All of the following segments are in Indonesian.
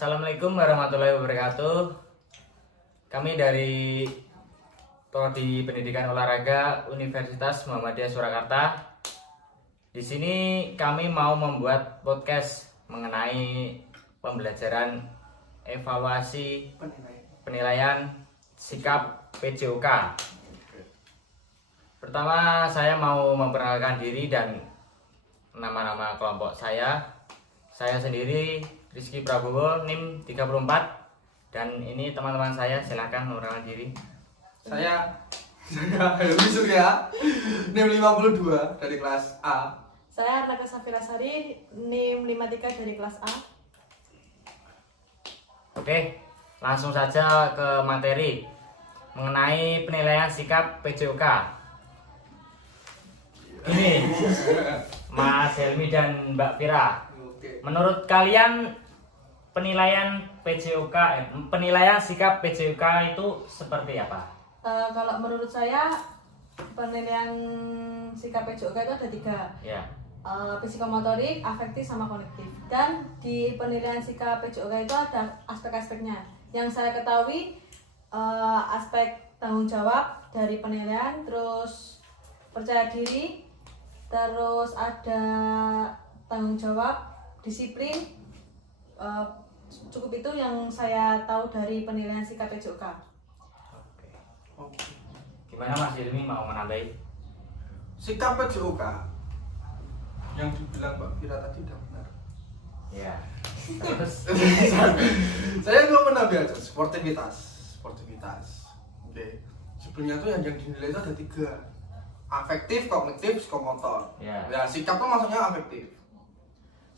Assalamualaikum warahmatullahi wabarakatuh. Kami dari Prodi Pendidikan Olahraga Universitas Muhammadiyah Surakarta. Di sini kami mau membuat podcast mengenai pembelajaran evaluasi penilaian sikap PJOK. Pertama, saya mau memperkenalkan diri dan nama-nama kelompok saya. Saya sendiri Rizky Prabowo, NIM 34. Dan ini teman-teman saya, silahkan memperkenalkan diri. Saya Helmi Surya, NIM 52 dari kelas A. Saya Arnaka Safira Sari, NIM 53 dari kelas A. Oke, langsung saja ke materi mengenai penilaian sikap PJOK. Gini, Mas Helmi dan Mbak Vira, Oke. menurut kalian penilaian PJOK, penilaian sikap PJOK itu seperti apa? Kalau menurut saya penilaian sikap PJOK itu ada 3, Ya, psikomotorik, afektif, sama kognitif. Dan di penilaian sikap PJOK itu ada aspek-aspeknya. Yang saya ketahui aspek tanggung jawab dari penilaian, terus percaya diri, terus ada tanggung jawab, disiplin. Cukup itu yang saya tahu dari penilaian sikap PJOK. oke. Oke. Gimana Mas Helmi mau menambahi? Sikap PJOK yang dibilang Mbak Vira tadi tidak benar. Ya. Terus Saya cuma menambah aja sportivitas. Oke. Sebelumnya tuh yang dinilai itu ada 3. Afektif, kognitif, psikomotor. Ya. Ya, sikap tuh maksudnya afektif.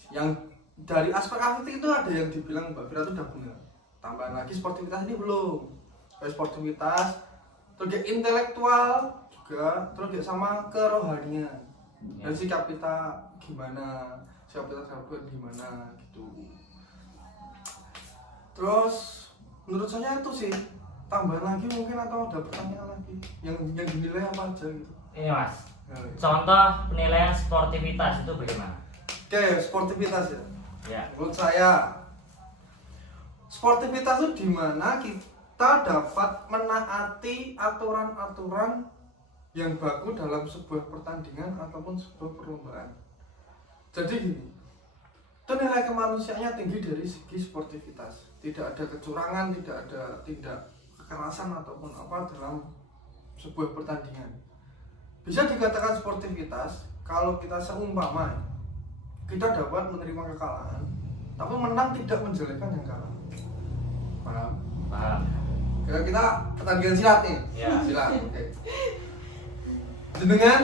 Yang dari aspek afektif itu ada yang dibilang Mbak Vira itu udah benar. Tambahan lagi sportivitas ini belum. Kayak sportivitas, terus dia intelektual juga, terus dia sama kerohanian. Dan sikap kita gimana, sikap kita terhadap gimana gitu. Terus menurut saya itu sih, tambahan lagi mungkin atau ada pertanyaan lagi yang dinilai apa aja gitu. ini Mas, Ya, ya. contoh penilaian sportivitas itu bagaimana? Oke, sportivitas ya. Ya. Menurut saya sportivitas itu dimana kita dapat menaati aturan-aturan yang baku dalam sebuah pertandingan ataupun sebuah perlombaan. Jadi gini, itu nilai kemanusiaannya tinggi dari segi sportivitas. Tidak ada kecurangan, tidak ada tindak kekerasan ataupun apa dalam sebuah pertandingan. Bisa dikatakan sportivitas kalau kita seumpama kita dapat menerima kekalahan, tapi menang tidak menjelekkan yang kalah. Paham? Paham. Kita pertandingan silat nih. Ya. Silat. Oke. Dengan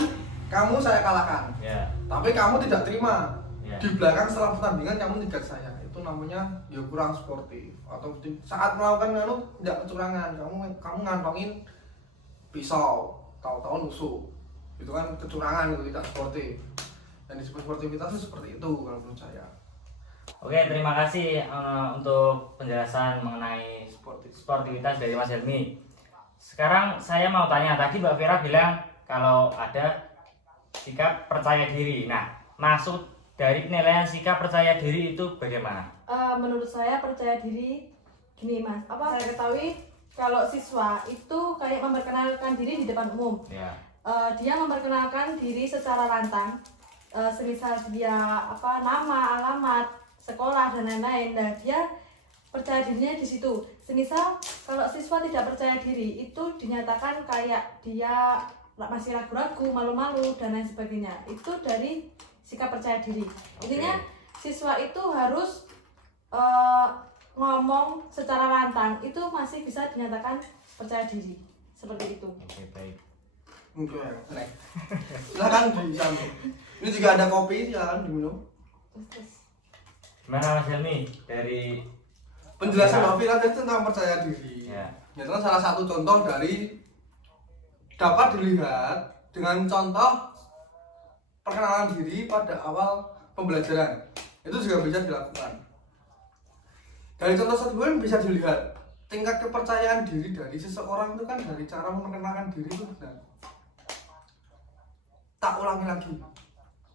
kamu saya kalahkan, Ya. tapi kamu tidak terima. Ya. Di belakang setelah pertandingan kamu tidak saya. Itu namanya ya kurang sportif. Atau saat melakukan tidak kecurangan, kamu ngantongin pisau, tahu-tahu nusuk. Itu kan kecurangan, itu tidak sportif. Dan disebut sportivitas itu seperti itu kalau menurut saya. Oke, terima kasih untuk penjelasan mengenai sportivitas dari Mas Helmi. Sekarang saya mau tanya, tadi Mbak Vira bilang kalau ada sikap percaya diri. Nah, maksud dari penilaian sikap percaya diri itu bagaimana? Menurut saya percaya diri gini Mas, saya ketahui kalau siswa itu kayak memperkenalkan diri di depan umum. Ya. Dia memperkenalkan diri secara lantang, semisal dia nama, alamat, sekolah dan lain-lain. Nah, dia percaya dirinya di situ. Semisal kalau siswa tidak percaya diri itu dinyatakan kayak dia masih ragu-ragu, malu-malu dan lain sebagainya. Itu dari sikap percaya diri. Intinya siswa itu harus ngomong secara lantang, itu masih bisa dinyatakan percaya diri. Seperti itu. Oke, baik. Oke, next. Silakan disambung. Ini juga ada kopi, silakan diminum. Terus. Gimana Mas Helmi dari Penjelasan Mbak Vira tadi tentang percaya diri. Ya. Itu kan salah satu contoh dari dapat dilihat dengan contoh perkenalan diri pada awal pembelajaran. Itu juga bisa dilakukan. Dari contoh tersebut bisa dilihat tingkat kepercayaan diri dari seseorang itu kan dari cara memperkenalkan diri itu benar. Tak ulangi lagi.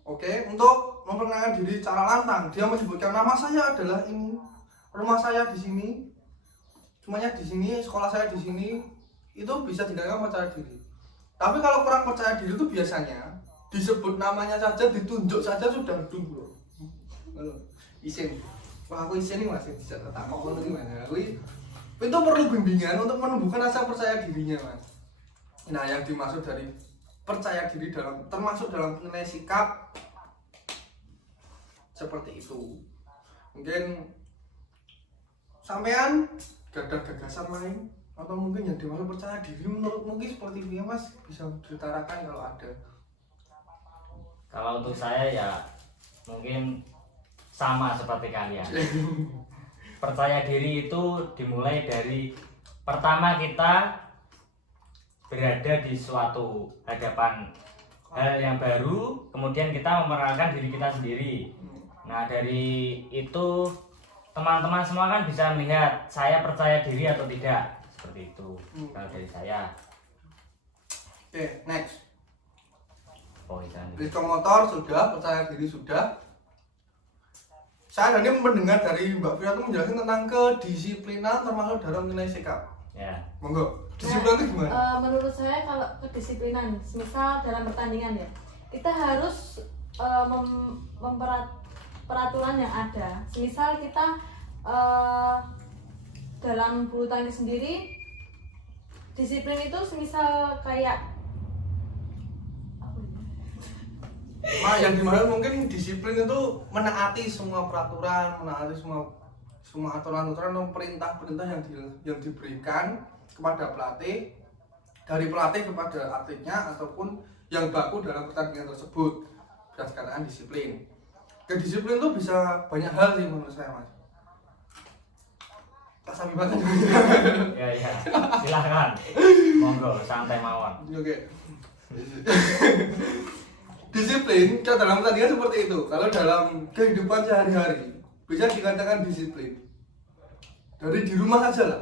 Oke, untuk memperkenalkan diri secara lantang, dia menyebutkan nama saya adalah ini, rumah saya di sini, semuanya di sini, sekolah saya di sini, itu bisa dikatakan percaya diri. Tapi kalau kurang percaya diri itu biasanya disebut namanya saja, ditunjuk saja sudah dulu. Isin, wah aku isin nih masih bisa tak ngomong tadi mana. Aku itu perlu bimbingan untuk menumbuhkan rasa percaya dirinya, Mas. Nah, yang dimaksud dari percaya diri termasuk dalam penilaian sikap seperti itu. Mungkin sampean gak ada gagasan lain atau mungkin yang dimaksud percaya diri menurut mungkin seperti itu ya, Mas, bisa diutarakan kalau ada. Kalau untuk saya ya mungkin sama seperti kalian. Percaya diri itu dimulai dari pertama kita berada di suatu hadapan hal yang baru, kemudian kita memeragakan diri kita sendiri. Nah, dari itu teman-teman semua kan bisa melihat saya percaya diri atau tidak, seperti itu. Kalau dari saya. Oke, next. Oh, itu. Diskon motor sudah, percaya diri sudah. Saya tadi mendengar dari Mbak Vira itu menjelaskan tentang kedisiplinan termasuk dalam nilai sikap. Ya. Monggo. Disiplin itu gimana? Menurut saya kalau kedisiplinan, misal dalam pertandingan ya, kita harus peraturan yang ada. Misal kita dalam bulu tangkis sendiri, disiplin itu misal kayak Nah, yang dimaksud mungkin disiplin itu menaati semua peraturan, menaati semua aturan-aturan atau perintah-perintah yang diberikan kepada pelatih, dari pelatih kepada atletnya ataupun yang baku dalam pertandingan tersebut. Bisa dikatakan disiplin. Kedisiplin itu bisa banyak hal sih menurut saya, Mas. Tak sampai banget. Ya, silakan. Monggo, santai mawon. Oke. Disiplin kalau dalam pertandingan seperti itu. Kalau dalam kehidupan sehari-hari bisa dikatakan disiplin. Dari di rumah aja lah.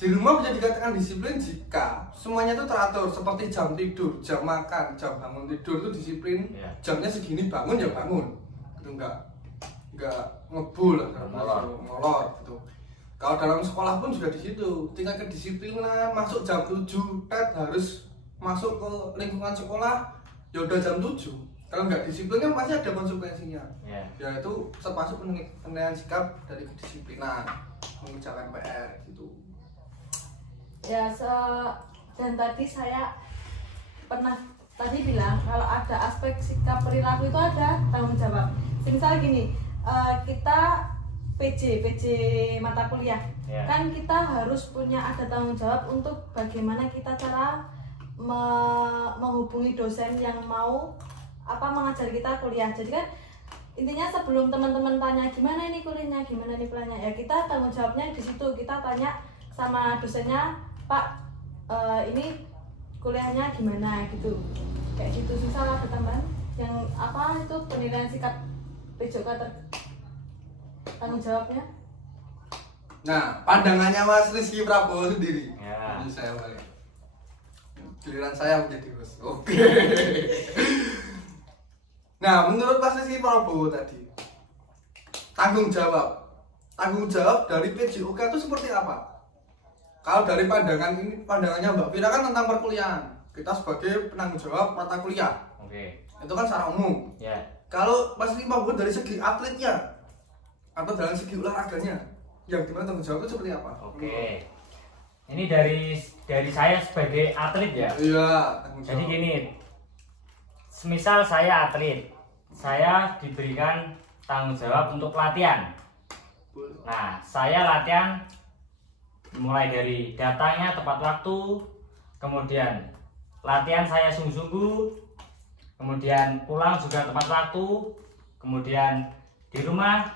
Di rumah bisa dikatakan disiplin jika semuanya itu teratur, seperti jam tidur, jam makan, jam bangun tidur itu disiplin. Ya. Jamnya segini bangun ya bangun. Itu enggak ngebul lah, molor gitu. Kalau dalam sekolah pun juga di situ. Tingkat kedisiplinan masuk jam 7, harus masuk ke lingkungan sekolah ya udah jam 7. Kalau nggak disiplin kan pasti ada konsekuensinya. Ya itu termasuk penilaian sikap dari kedisiplinan, mengerjakan PR gitu. ya dan tadi saya pernah bilang kalau ada aspek sikap perilaku itu ada tanggung jawab. Misal gini, kita PJ mata kuliah, kan kita harus punya ada tanggung jawab untuk bagaimana kita cara menghubungi dosen yang mau mengajar kita kuliah. Jadi kan intinya sebelum teman-teman tanya gimana ini kuliahnya, ya kita tanggung jawabnya di situ. Kita tanya sama dosennya, Pak, ini kuliahnya gimana gitu, kayak gitu. Misal ada tambahan yang itu penilaian sikap PJOK tanggung jawabnya. Nah, pandangannya Mas Rizky Prabowo sendiri. Ya. Ini saya balik. Giliran saya menjadi host. Oke. Nah, menurut Mas Rizky Prabowo tadi, tanggung jawab dari PJOK itu seperti apa? Kalau dari pandangannya Mbak Vira kan tentang perkuliahan. Kita sebagai penanggung jawab mata kuliah. Oke. Itu kan secara umum. Ya. Kalau Mas Rizky Prabowo dari segi atletnya atau dalam segi olahraganya, yang dimana tanggung jawab itu seperti apa? Oke. Ini dari saya sebagai atlet ya. Iya, tanggung jawab. Jadi gini, semisal saya atlet, saya diberikan tanggung jawab untuk pelatihan. Nah, saya latihan mulai dari datangnya tepat waktu, kemudian latihan saya sungguh-sungguh, kemudian pulang juga tepat waktu, kemudian di rumah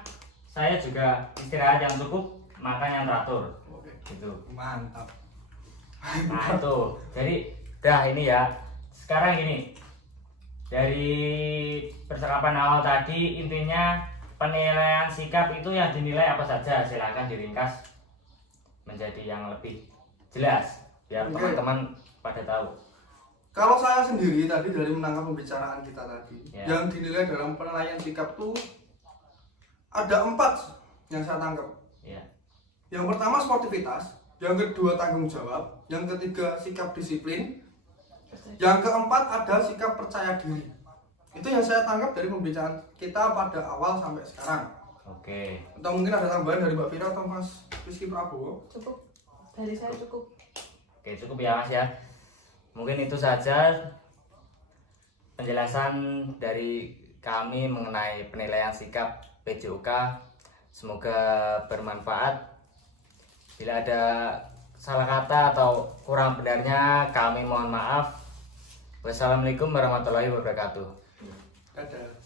saya juga istirahat yang cukup, makan yang teratur. Gitu. Mantap. Nah itu, jadi ini ya. Sekarang gini, dari percakapan awal tadi intinya penilaian sikap itu yang dinilai apa saja, silakan diringkas menjadi yang lebih jelas biar teman-teman pada tahu. Kalau saya sendiri tadi dari menangkap pembicaraan kita tadi, Ya. yang dinilai dalam penilaian sikap tuh ada 4 yang saya tangkap. Ya. Yang pertama sportivitas, yang kedua tanggung jawab, yang ketiga sikap disiplin, yang keempat ada sikap percaya diri. Itu yang saya tangkap dari pembicaraan kita pada awal sampai sekarang. Oke. Atau mungkin ada tambahan dari Mbak Vira atau Mas Rizky Prabowo? Cukup. Dari saya cukup. Oke, cukup ya Mas ya. Mungkin itu saja penjelasan dari kami mengenai penilaian sikap PJOK. Semoga bermanfaat. Bila ada salah kata atau kurang benarnya, kami mohon maaf. Wassalamualaikum warahmatullahi wabarakatuh. Dadah.